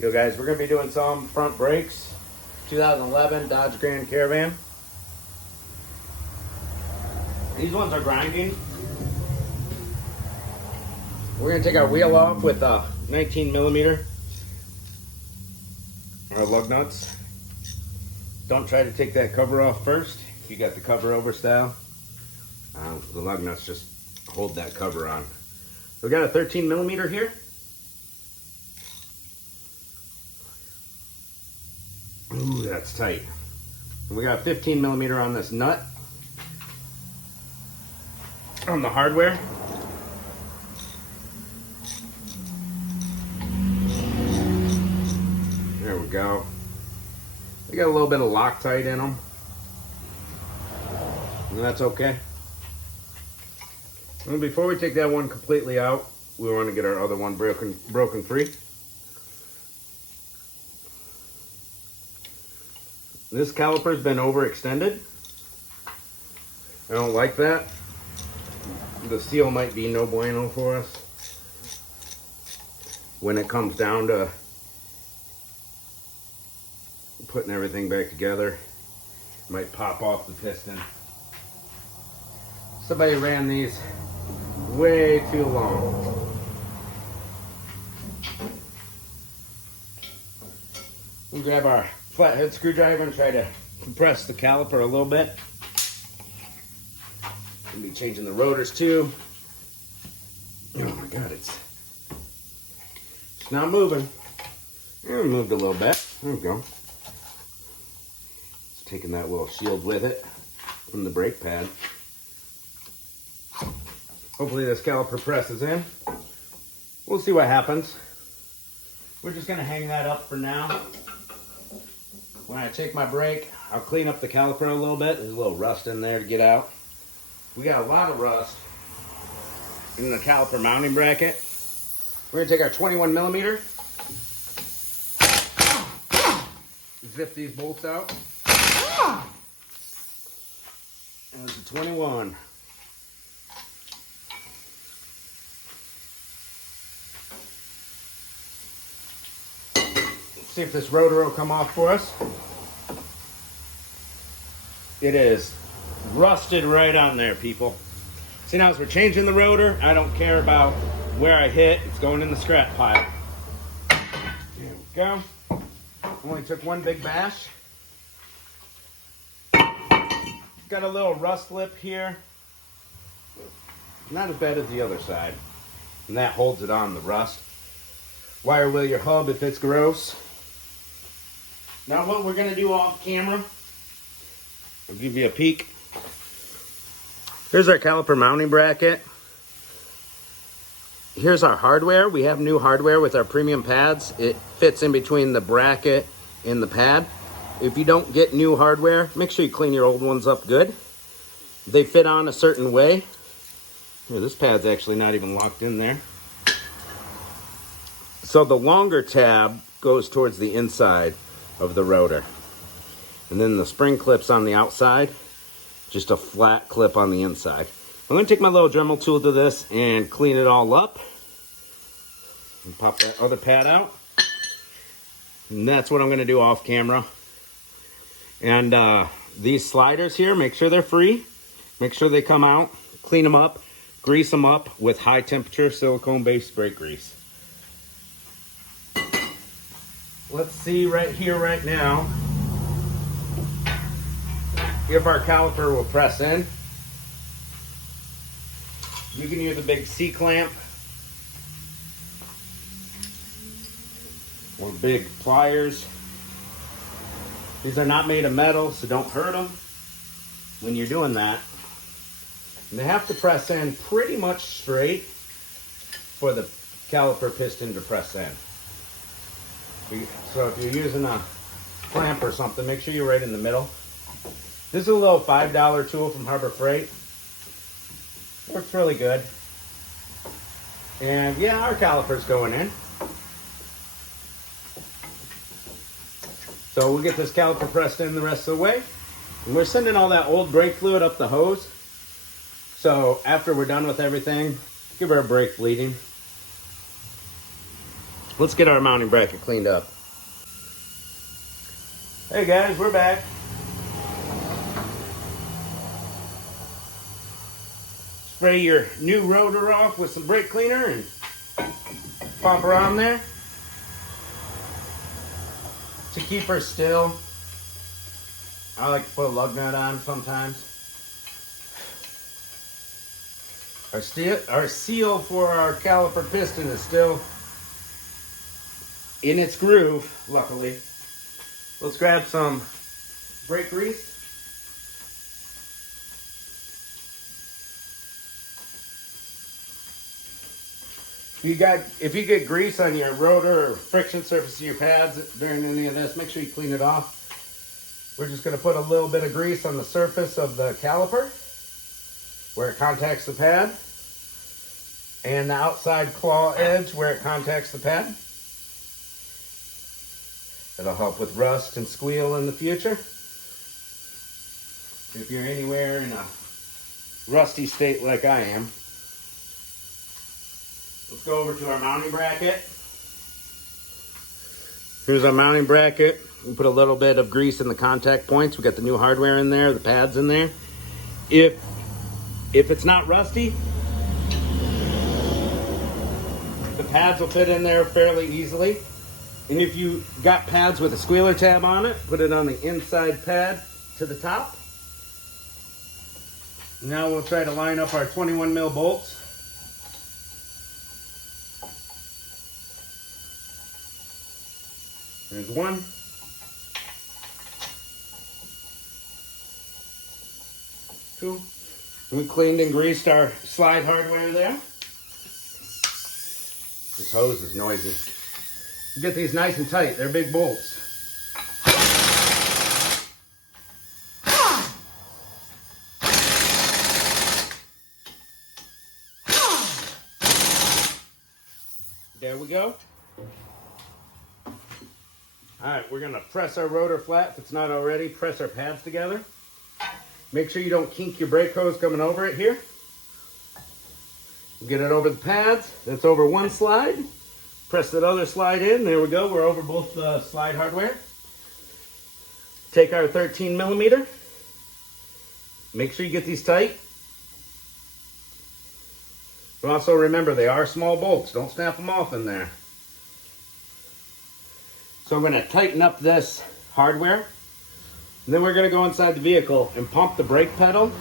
Yo guys, we're going to be doing some front brakes. 2011 Dodge Grand Caravan. These ones are grinding. We're going to take our wheel off with a 19 millimeter. Our lug nuts. Don't try to take that cover off first. If you got the cover over style, the lug nuts just hold that cover on. We got a 13 millimeter here. Ooh, that's tight. And we got 15 millimeter on this nut. On the hardware. There we go. They got a little bit of Loctite in them. And that's okay. And before we take that one completely out, we want to get our other one broken free. This caliper's been overextended. I don't like that. The seal might be no bueno for us when it comes down to putting everything back together. It might pop off the piston. Somebody ran these way too long. We'll grab our flathead screwdriver and try to compress the caliper a little bit. We'll be changing the rotors too. Oh my God, it's not moving. It moved a little bit. There we go. It's taking that little shield with it from the brake pad. Hopefully this caliper presses in. We'll see what happens. We're just gonna hang that up for now. When I take my brake, I'll clean up the caliper a little bit. There's a little rust in there to get out. We got a lot of rust in the caliper mounting bracket. We're gonna take our 21 millimeter, zip these bolts out. And it's a 21. Let's see if this rotor will come off for us. It is rusted right on there, people. See, now as we're changing the rotor, I don't care about where I hit. It's going in the scrap pile. There we go. Only took one big bash. Got a little rust lip here. Not as bad as the other side. And that holds it on, the rust. Wire wheel your hub if it's gross. Now what we're going to do off camera, I'll give you a peek. Here's our caliper mounting bracket. Here's our hardware. We have new hardware with our premium pads. It fits in between the bracket and the pad. If you don't get new hardware, make sure you clean your old ones up good. They fit on a certain way. Here, this pad's actually not even locked in there. So the longer tab goes towards the inside of the rotor. And then the spring clip's on the outside. Just a flat clip on the inside. I'm going to take my little Dremel tool to this and clean it all up. And pop that other pad out. And that's what I'm going to do off camera. And these sliders here, make sure they're free. Make sure they come out. Clean them up. Grease them up with high temperature silicone-based brake grease. Let's see right here, right now, if our caliper will press in. You can use a big C-clamp or big pliers. These are not made of metal, so don't hurt them when you're doing that. And they have to press in pretty much straight for the caliper piston to press in. So if you're using a clamp or something, make sure you're right in the middle. This is a little $5 tool from Harbor Freight. Works really good. And yeah, our caliper's going in. So we'll get this caliper pressed in the rest of the way. And we're sending all that old brake fluid up the hose. So after we're done with everything, give her a brake bleeding. Let's get our mounting bracket cleaned up. Hey guys, we're back. Spray your new rotor off with some brake cleaner and pop her on there to keep her still. I like to put a lug nut on sometimes. Our seal for our caliper piston is still in its groove, luckily. Let's grab some brake grease. If you get grease on your rotor or friction surface of your pads during any of this, make sure you clean it off. We're just going to put a little bit of grease on the surface of the caliper where it contacts the pad, and the outside claw edge where it contacts the pad. It'll help with rust and squeal in the future. If you're anywhere in a rusty state like I am. Let's go over to our mounting bracket. Here's our mounting bracket. We put a little bit of grease in the contact points. We got the new hardware in there, the pads in there. If it's not rusty, the pads will fit in there fairly easily. And if you got pads with a squealer tab on it, put it on the inside pad to the top. Now we'll try to line up our 21 mil bolts. There's one. Two. We cleaned and greased our slide hardware there. This hose is noisy. Get these nice and tight. They're big bolts. There we go. All right, we're gonna press our rotor flat if it's not already. Press our pads together. Make sure you don't kink your brake hose coming over it here. Get it over the pads. That's over one slide. Press that other slide in. There we go. We're over both the slide hardware. Take our 13 millimeter. Make sure you get these tight. But also remember, they are small bolts. Don't snap them off in there. So I'm going to tighten up this hardware. And then we're going to go inside the vehicle and pump the brake pedal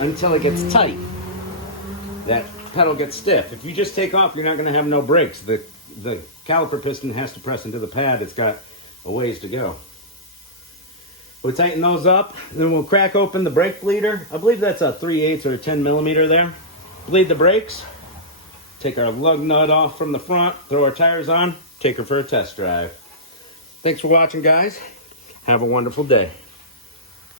until it gets tight. That pedal gets stiff. If you just take off, you're not going to have no brakes. The caliper piston has to press into the pad. It's got a ways to go. We'll tighten those up. Then we'll crack open the brake bleeder. I believe that's a 3/8 or a 10 millimeter there. Bleed the brakes. Take our lug nut off from the front. Throw our tires on. Take her for a test drive. Thanks for watching, guys. Have a wonderful day.